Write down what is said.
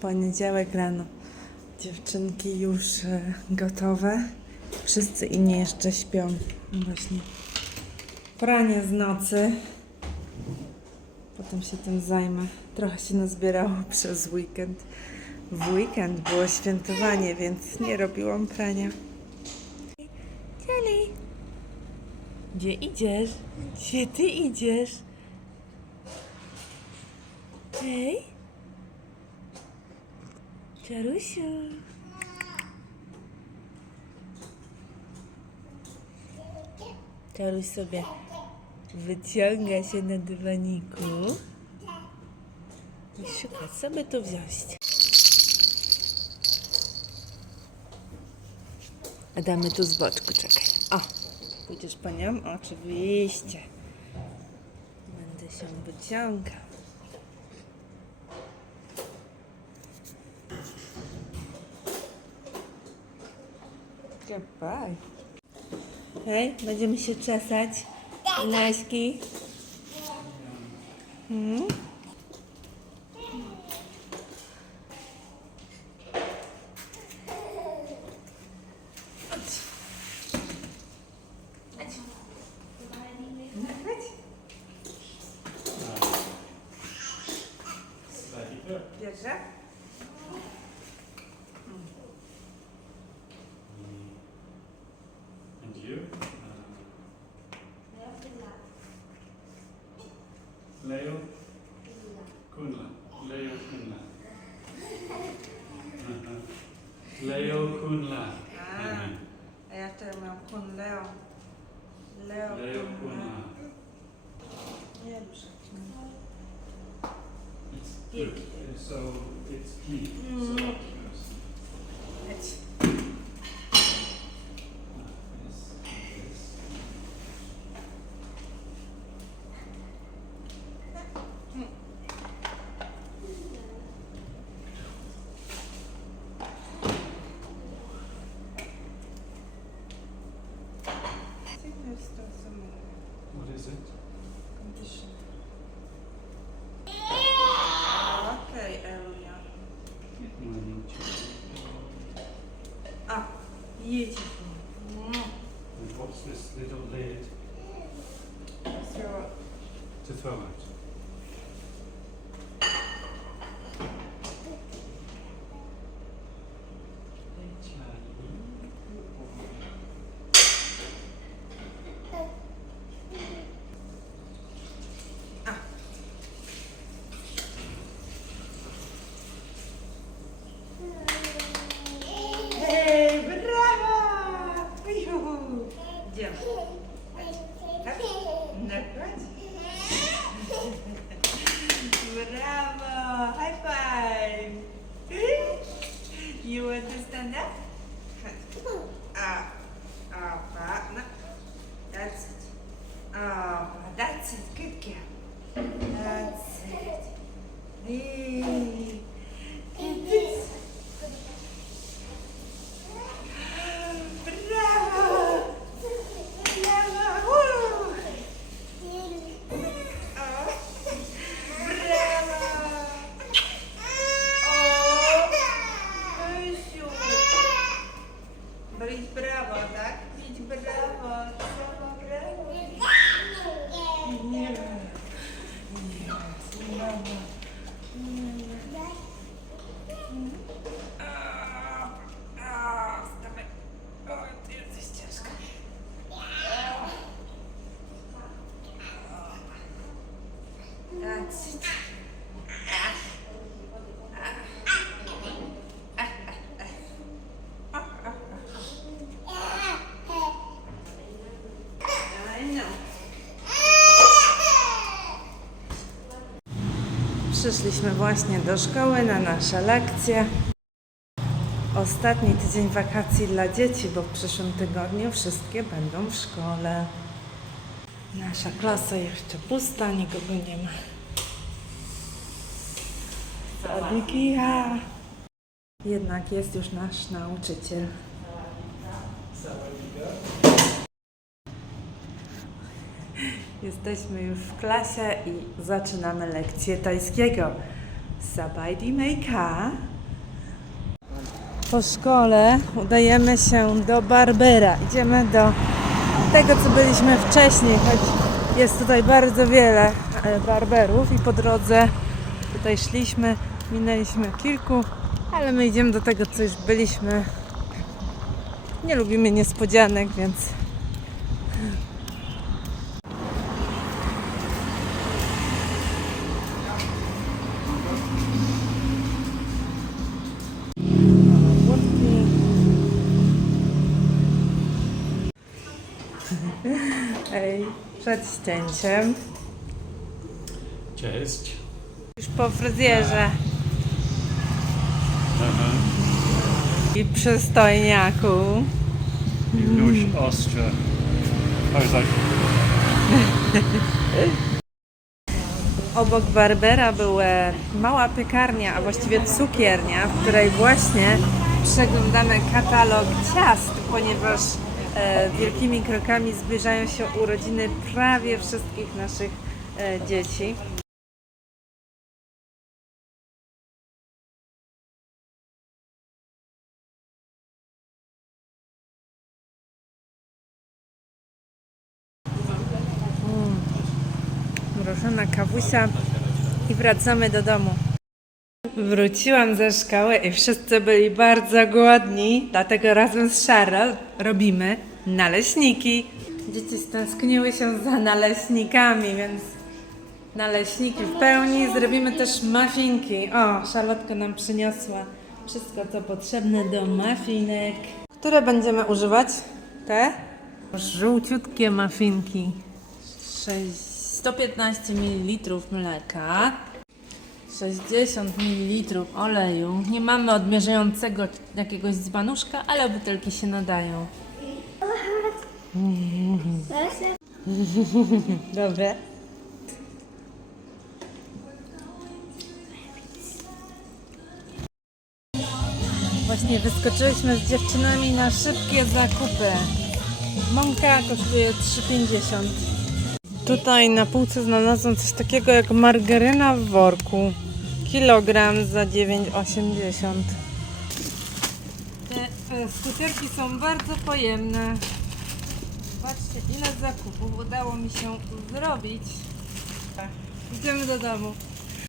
Poniedziałek rano. Dziewczynki już e, gotowe. Wszyscy inni jeszcze śpią. No Właśnie. Pranie z nocy. Potem się tym zajmę. Trochę się nazbierało przez weekend. W weekend było świętowanie, więc nie robiłam prania. Jelly. Gdzie idziesz? Gdzie ty idziesz? Hej? Czarusiu. Czaruś sobie wyciąga się na dywaniku i szuka, co by tu wziąć. A damy tu z boczku, czekaj. O, pójdziesz po nią? Oczywiście. Będę się wyciągał. Goodbye. Hej, będziemy się czesać. Naśki. Hmm? Bierze? Leo? Kunla. Leo Kunla. Leo Kunla. Ah, jag heter Kun Leo. Leo, Leo Kunla. It's, so it's geek. Mm. So. Okay, Elia. Ah, beautiful. And what's this little lid throw up. to throw out? Przyszliśmy właśnie do szkoły na nasze lekcje. Ostatni tydzień wakacji dla dzieci, bo w przyszłym tygodniu wszystkie będą w szkole. Nasza klasa jeszcze pusta, nikogo nie ma. Sadikija. Jednak jest już nasz nauczyciel. Jesteśmy już w klasie i zaczynamy lekcję tajskiego. Sabajdi Meika. Po szkole udajemy się do Barbera. Idziemy do tego, co byliśmy wcześniej, choć jest tutaj bardzo wiele e, barberów i po drodze tutaj szliśmy, minęliśmy kilku, ale my idziemy do tego, co już byliśmy. Nie lubimy niespodzianek, więc Ej, przed ścięciem. Cześć. Już po fryzjerze Aha. i przystojniaku. I was like, Obok Barbera była mała piekarnia, a właściwie cukiernia, w której właśnie przeglądamy katalog ciast, ponieważ wielkimi krokami zbliżają się urodziny prawie wszystkich naszych e, dzieci. Mrożona kawusia i wracamy do domu. Wróciłam ze szkoły i wszyscy byli bardzo głodni, dlatego razem z Charlotte robimy naleśniki. Dzieci stęskniły się za naleśnikami, więc naleśniki w pełni. Zrobimy też muffinki. O, Charlotka nam przyniosła wszystko, co potrzebne do muffinek. Które będziemy używać? Te? Żółciutkie muffinki. 6, 115 ml mleka, 60 ml oleju. Nie mamy odmierzającego jakiegoś dzbanuszka, ale butelki się nadają. Dobre. Właśnie wyskoczyliśmy z dziewczynami na szybkie zakupy. Mąka kosztuje 3,50. Tutaj na półce znalazłam coś takiego jak margaryna w worku. Kilogram za 9,80. Te e, skuterki są bardzo pojemne. Patrzcie ile zakupów udało mi się zrobić. Idziemy do domu.